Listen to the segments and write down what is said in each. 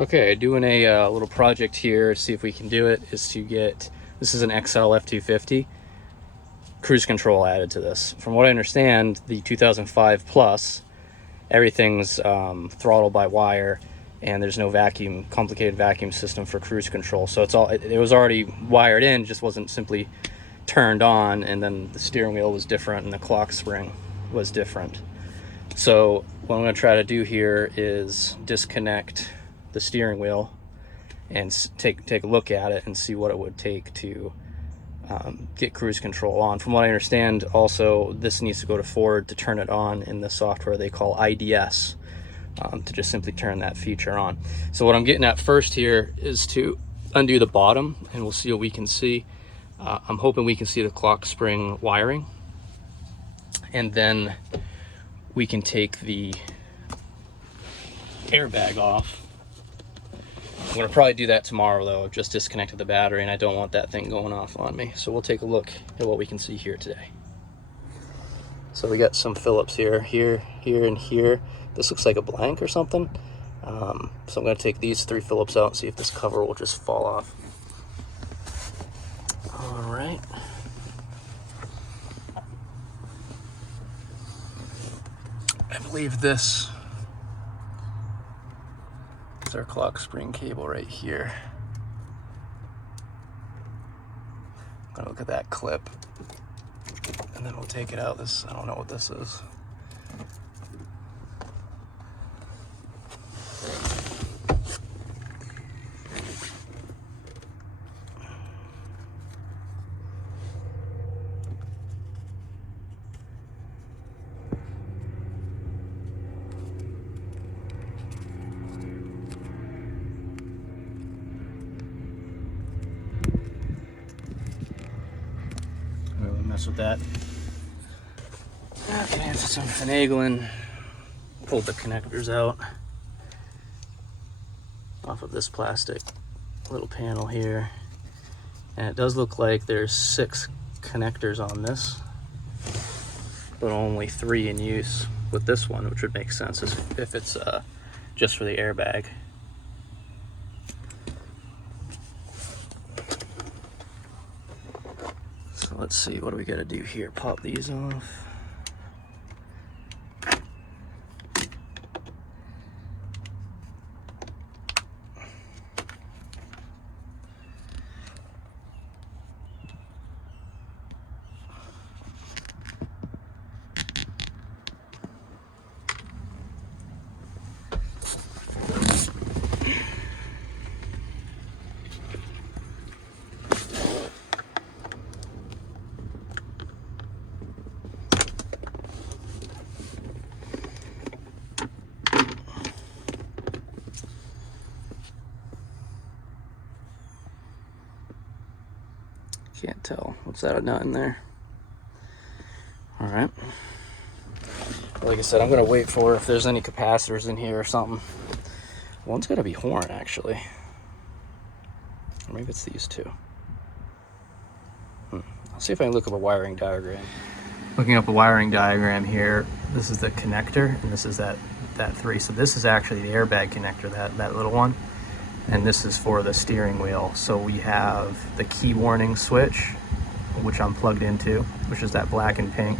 Okay, doing a little project here, see if we can do it, is to get, this is an XL F250, cruise control added to this. From what I understand, the 2005 Plus, everything's throttled by wire, and there's no complicated vacuum system for cruise control. So it was already wired in, just wasn't simply turned on, and then the steering wheel was different and the clock spring was different. So what I'm going to try to do here is disconnect the steering wheel and take a look at it and see what it would take to get cruise control on. From what I understand, also this needs to go to Ford to turn it on in the software they call IDS, to just simply turn that feature on. So what I'm getting at first here is to undo the bottom, and we'll see what we can see. I'm hoping we can see the clock spring wiring, and then we can take the airbag off. I'm gonna probably do that tomorrow though. I've just disconnected the battery and I don't want that thing going off on me. So we'll take a look at what we can see here today. So we got some Phillips here, and here. This looks like a blank or something. So I'm gonna take these 3 Phillips out and see if this cover will just fall off. All right. I believe this is our clock spring cable right here. I'm gonna look at that clip and then we'll take it out. I don't know what this is. Mess with that. Okay, so some finagling. Pulled the connectors out off of this plastic little panel here, and it does look like there's 6 connectors on this, but only 3 in use with this one, which would make sense if it's just for the airbag. So let's see, what do we gotta do here? Pop these off. Can't tell. What's that, a nut in there? All right. Like I said, I'm gonna wait for if there's any capacitors in here or something. One's gotta be horn, actually. Or maybe it's these 2. I'll see if I can look up a wiring diagram. Looking up a wiring diagram here, this is the connector, and this is that 3. So this is actually the airbag connector, that little one. And this is for the steering wheel. So we have the key warning switch, which I'm plugged into, which is that black and pink.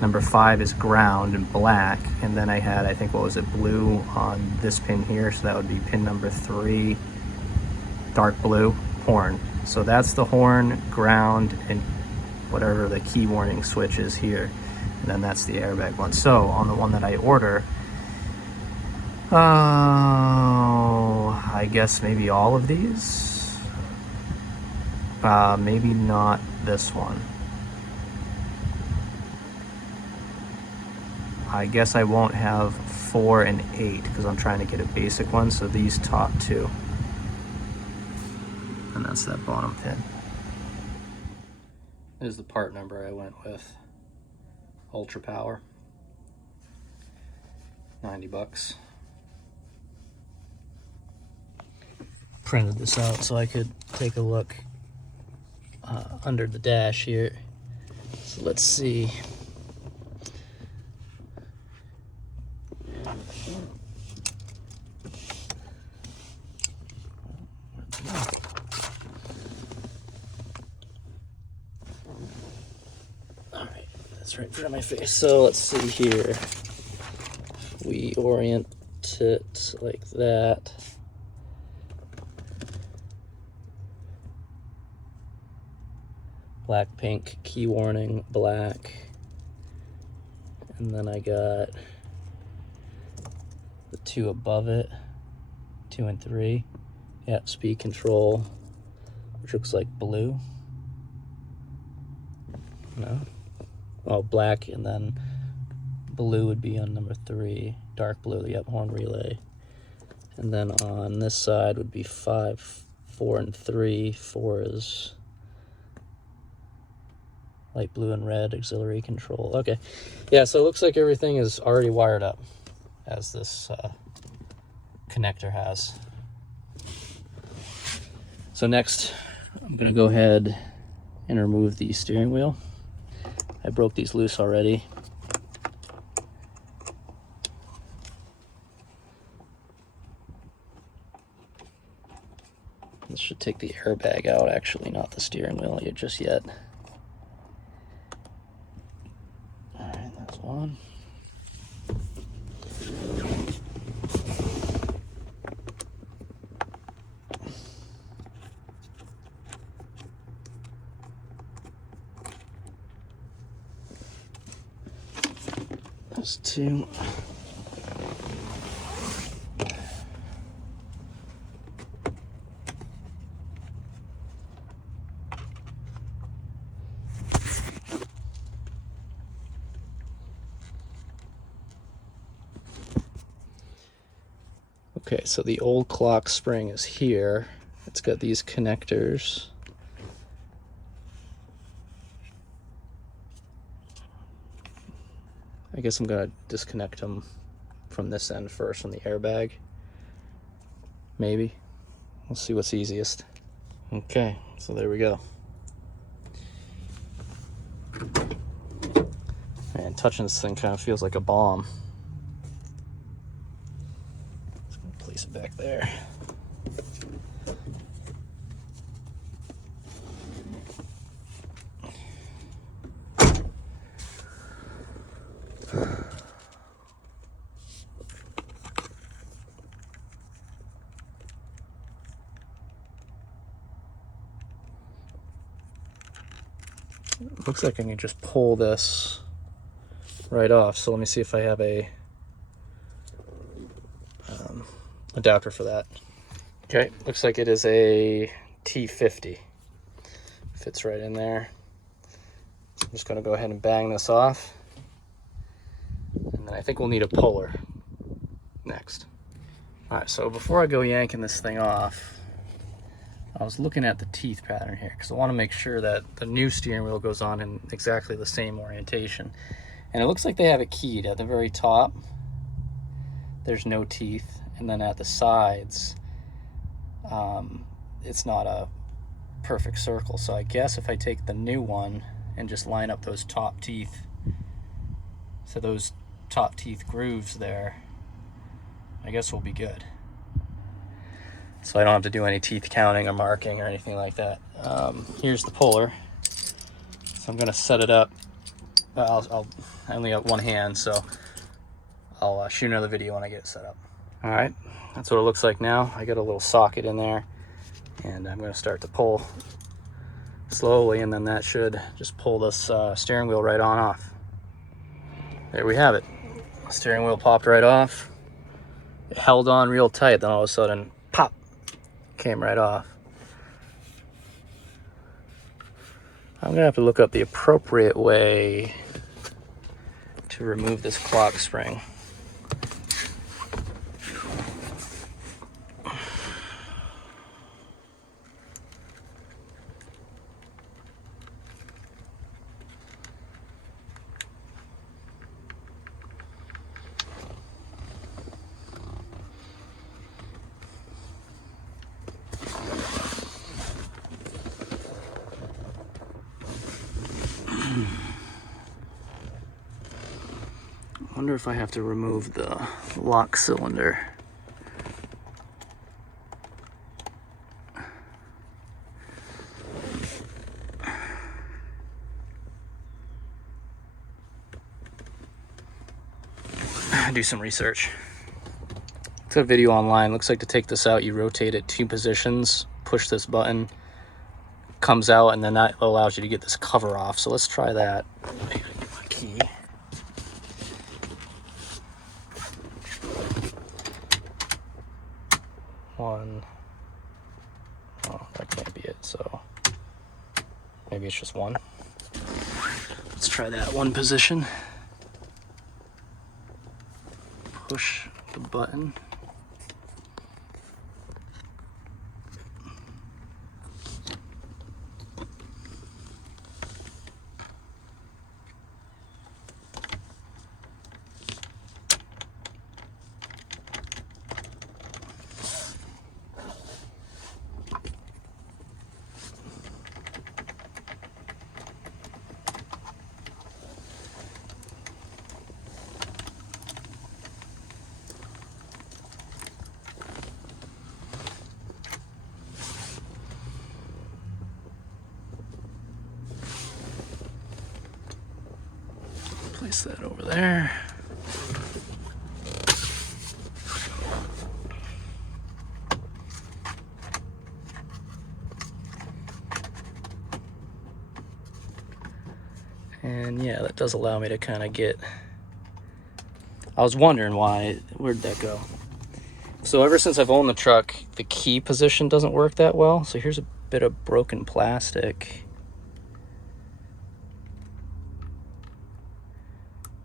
Number 5 is ground and black. And then I had, I think, what was it, blue on this pin here. So that would be pin number 3, dark blue, horn. So that's the horn, ground, and whatever the key warning switch is here. And then that's the airbag one. So on the one that I order, I guess maybe all of these. Maybe not this one. I guess I won't have 4 and 8 because I'm trying to get a basic one. So these top 2. And that's that bottom pin. This is the part number I went with. Ultra Power. $90. Printed this out so I could take a look under the dash here. So let's see. right in front of my face. So let's see here. We orient it like that. Black, pink, key warning, black. And then I got the two above it, 2 and 3. Yep, speed control, which looks like blue. No? Oh, black, and then blue would be on number 3. Dark blue, yep, horn relay. And then on this side would be 5, 4, and 3. 4 is light blue and red, auxiliary control. Okay, yeah, so it looks like everything is already wired up, as this connector has. So next, I'm gonna go ahead and remove the steering wheel. I broke these loose already. This should take the airbag out, actually, not the steering wheel just yet. Alright, that's one. That's 2. Okay, so the old clock spring is here. It's got these connectors. I guess I'm gonna disconnect them from this end first, from the airbag. Maybe. We'll see what's easiest. Okay, so there we go. Man, touching this thing kind of feels like a bomb. Just gonna place it back there. Looks like I can just pull this right off. So let me see if I have a adapter for that. Okay, looks like it is a T50. Fits right in there. I'm just gonna go ahead and bang this off. And then I think we'll need a puller next. All right, so before I go yanking this thing off, I was looking at the teeth pattern here because I want to make sure that the new steering wheel goes on in exactly the same orientation. And it looks like they have it keyed at the very top. There's no teeth. And then at the sides, it's not a perfect circle. So I guess if I take the new one and just line up those top teeth, so those top teeth grooves there, I guess we'll be good. So I don't have to do any teeth counting or marking or anything like that. Here's the puller. So I'm gonna set it up. I only got one hand, so I'll shoot another video when I get it set up. All right, that's what it looks like now. I got a little socket in there, and I'm gonna start to pull slowly, and then that should just pull this steering wheel right on off. There we have it. The steering wheel popped right off. It held on real tight, then all of a sudden, pop, came right off. I'm gonna have to look up the appropriate way to remove this clock spring. I wonder if I have to remove the lock cylinder. do some research. It's a video online. Looks like to take this out, you rotate it 2 positions, push this button, comes out, and then that allows you to get this cover off. So let's try that. I gotta get my key. One. Oh, that can't be it. So maybe it's just 1. Let's try that 1 position. Push the button. Place that over there. And yeah, that does allow me to kind of get... I was wondering where'd that go? So ever since I've owned the truck, the key position doesn't work that well. So here's a bit of broken plastic.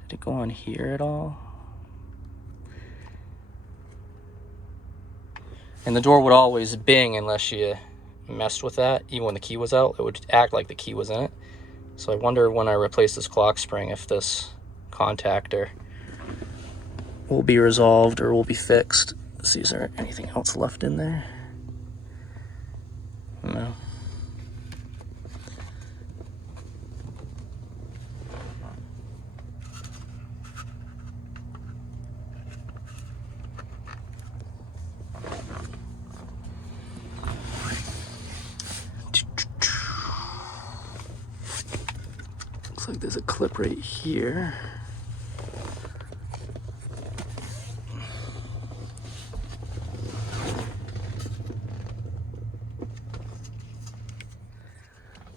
Did it go on here at all? And the door would always bing unless you messed with that. Even when the key was out, it would act like the key was in it. So I wonder when I replace this clock spring if this contactor will be resolved or will be fixed. Let's see, is there anything else left in there? No. Looks like there's a clip right here.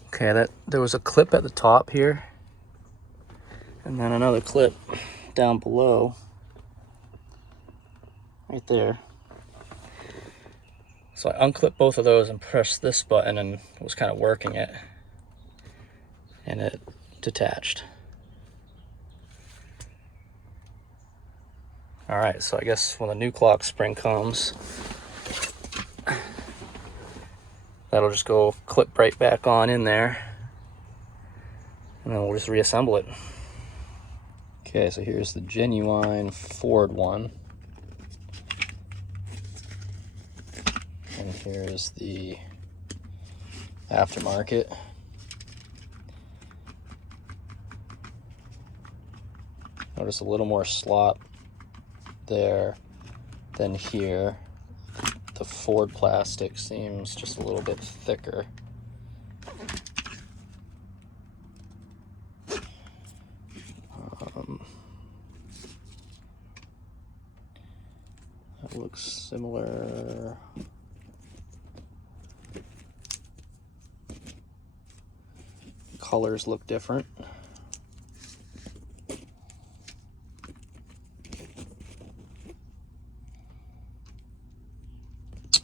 Okay, there was a clip at the top here, and then another clip down below, right there. So I unclipped both of those and pressed this button and was kind of working it, and it detached. All right, so I guess when the new clock spring comes, that'll just go clip right back on in there, and then we'll just reassemble it. Okay, so here's the genuine Ford one. And here's the aftermarket. Notice a little more slop there than here. The Ford plastic seems just a little bit thicker. That looks similar. Colors look different.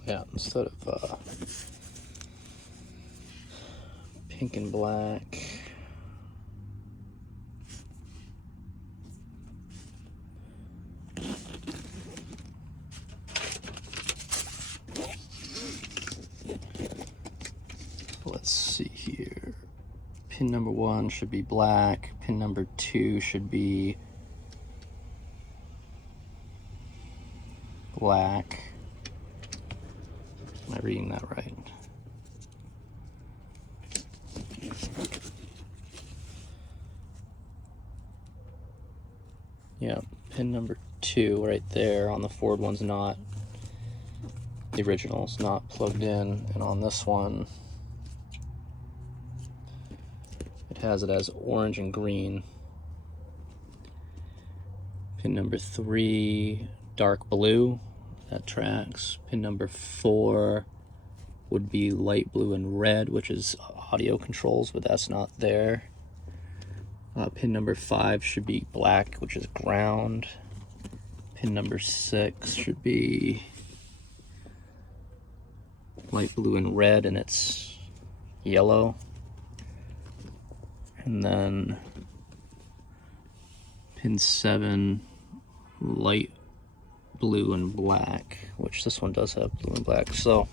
Yeah, instead of pink and black, let's see here. Pin number 1 should be black. Pin number 2 should be black. Am I reading that right? Yeah, pin number 2 right there on the Ford one's not. The original's not plugged in, and on this one, it has it as orange and green. Pin number 3, dark blue, that tracks. Pin number 4 would be light blue and red, which is audio controls, but that's not there. Pin number 5 should be black, which is ground. Pin number 6 should be light blue and red, and it's yellow. And then pin 7, light blue and black, which this one does have blue and black. So,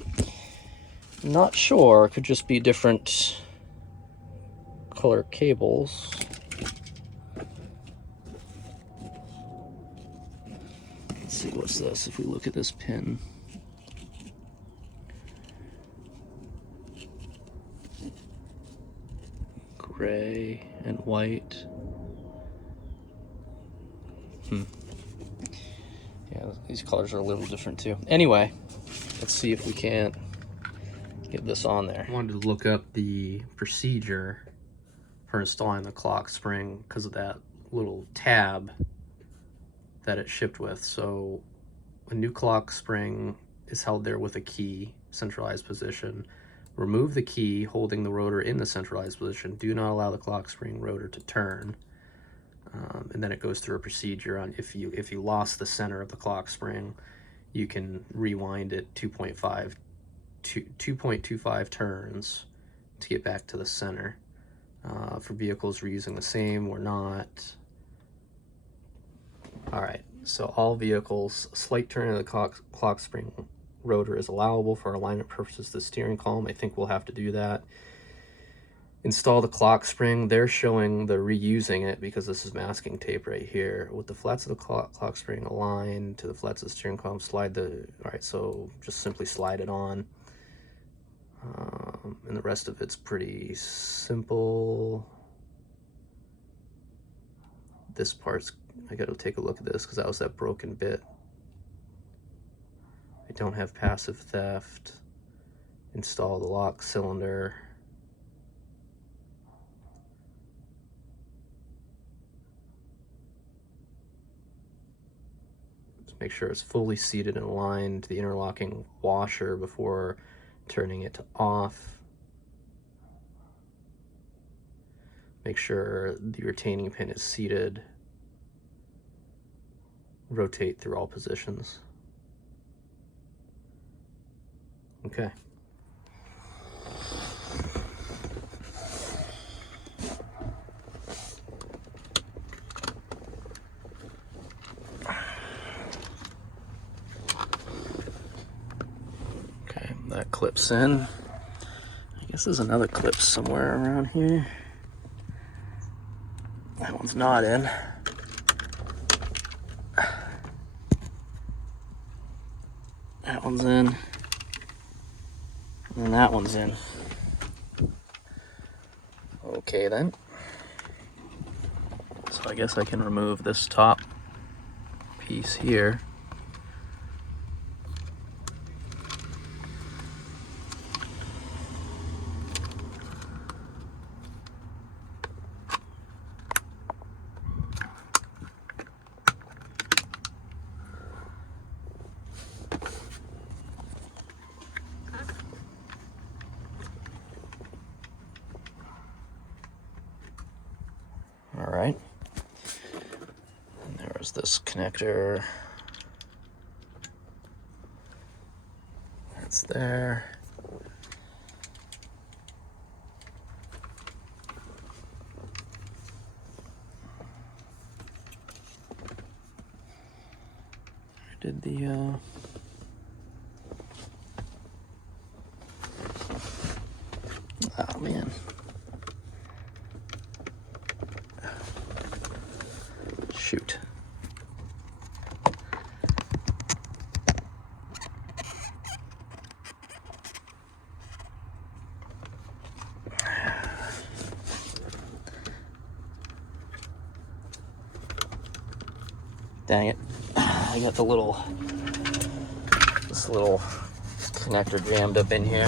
not sure. It could just be different color cables. Let's see, what's this? If we look at this pin, gray and white. Yeah, these colors are a little different too. Anyway, let's see if we can't get this on there. I wanted to look up the procedure for installing the clock spring because of that little tab that it shipped with. So a new clock spring is held there with a key, centralized position. Remove the key holding the rotor in the centralized position. Do not allow the clock spring rotor to turn. And then it goes through a procedure on if you lost the center of the clock spring, you can rewind it 2.25 turns to get back to the center. For vehicles reusing the same or not. All right, so all vehicles, a slight turn of the clock spring rotor is allowable for alignment purposes. The steering column, I think we'll have to do that. Install the clock spring. They're showing the reusing it because this is masking tape right here. With the flats of the clock spring aligned to the flats of the steering column, slide the, all right, so just simply slide it on. And the rest of it's pretty simple. This part's, I gotta take a look at this because that was that broken bit. I don't have passive theft. Install the lock cylinder. Make sure it's fully seated and aligned to the interlocking washer before turning it to off. Make sure the retaining pin is seated. Rotate through all positions. Okay. That clips in. I guess there's another clip somewhere around here. That one's not in. That one's in. And that one's in. Okay then. So I guess I can remove this top piece here. All right, and there's this connector. That's there. I did the oh man. Shoot. Dang it. I got this little connector jammed up in here.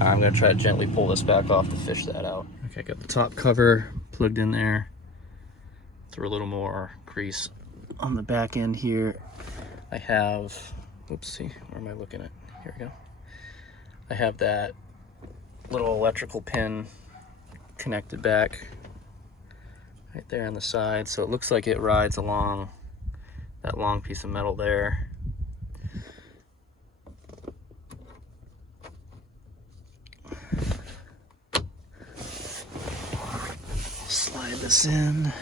I'm gonna try to gently pull this back off to fish that out. Okay, I got the top cover plugged in there. Through a little more grease on the back end here. I have, oopsie, where am I looking at? Here we go. I have that little electrical pin connected back right there on the side, so it looks like it rides along that long piece of metal there. Slide this in.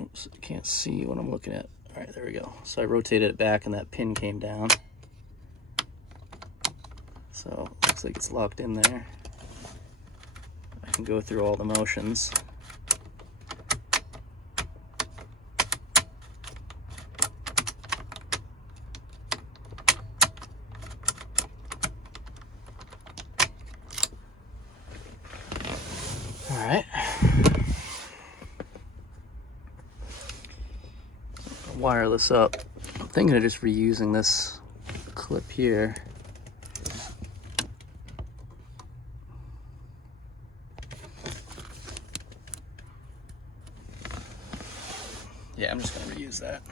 Oops, I can't see what I'm looking at. All right, there we go. So I rotated it back and that pin came down. So looks like it's locked in there. I can go through all the motions. All right. Wire this up. I'm thinking of just reusing this clip here. Yeah, I'm just gonna reuse that.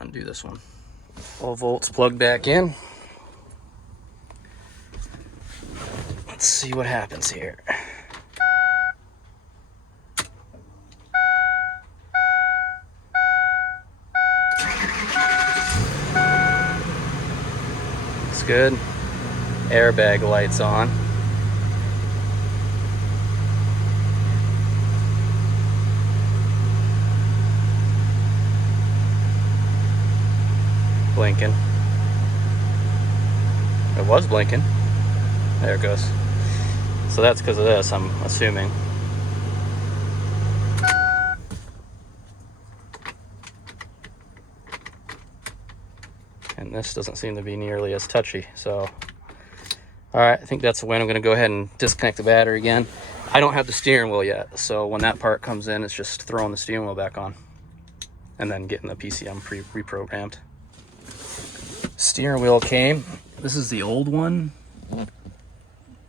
Undo this one. 12 volts plugged back in. Let's see what happens here. Looks good. Airbag lights on. Blinking. It was blinking. There it goes. So that's because of this, I'm assuming. And this doesn't seem to be nearly as touchy, so. All right, I think that's the win. I'm gonna go ahead and disconnect the battery again. I don't have the steering wheel yet, so when that part comes in, it's just throwing the steering wheel back on and then getting the PCM reprogrammed. Steering wheel came. This is the old one.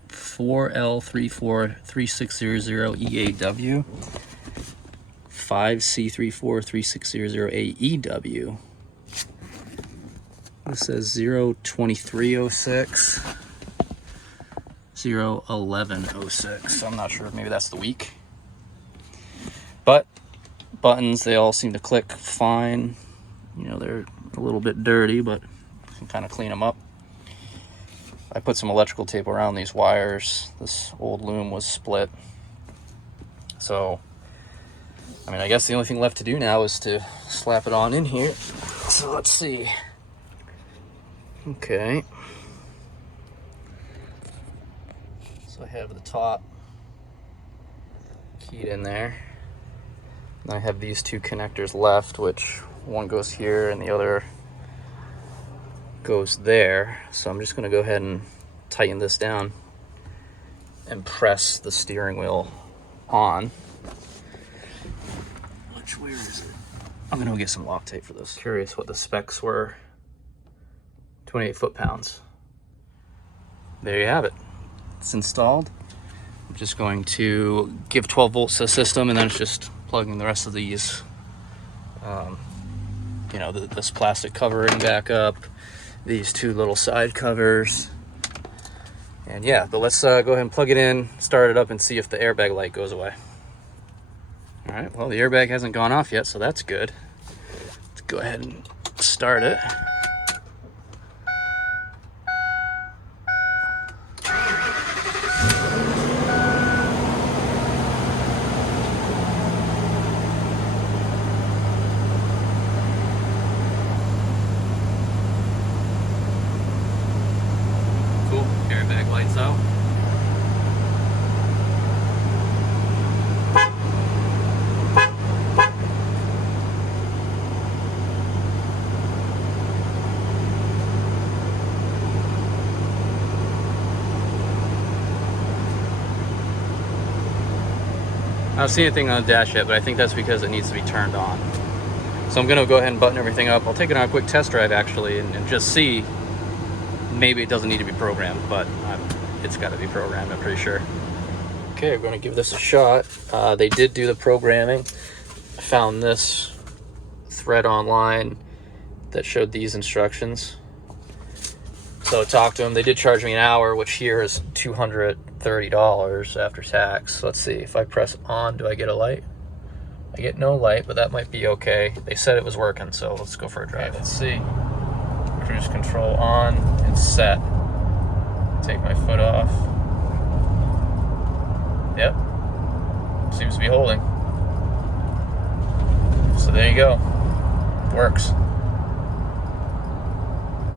4L34360EAW. 5C34360AEW. This says 02306. 01106. So I'm not sure, maybe that's the week. But buttons, they all seem to click fine. You know, they're a little bit dirty, but you can kind of clean them up. I put some electrical tape around these wires. This old loom was split. So, I mean, I guess the only thing left to do now is to slap it on in here. So let's see. Okay. So I have the top keyed in there. And I have these two connectors left, which one goes here and the other goes there. So I'm just going to go ahead and tighten this down and press the steering wheel on. Where is it? I'm going to go get some lock tape for this. Curious what the specs were. 28 foot-pounds. There you have it. It's installed. I'm just going to give 12 volts to the system, and then it's just plugging the rest of these, you know, this plastic covering back up, these two little side covers, and yeah, but let's go ahead and plug it in, start it up, and see if the airbag light goes away. All right, well, the airbag hasn't gone off yet, so that's good. Let's go ahead and start it. Cool, airbag lights out. I don't see anything on the dash yet, but I think that's because it needs to be turned on. So I'm gonna go ahead and button everything up. I'll take it on a quick test drive actually and just see. Maybe it doesn't need to be programmed, but it's got to be programmed, I'm pretty sure. Okay, we're going to give this a shot. They did do the programming. I found this thread online that showed these instructions. So I talked to them. They did charge me an hour, which here is $230 after tax. Let's see, if I press on, do I get a light? I get no light, but that might be okay. They said it was working, so let's go for a drive. Okay, let's see. Cruise control on and set. Take my foot off. Yep, seems to be holding. So there you go, works.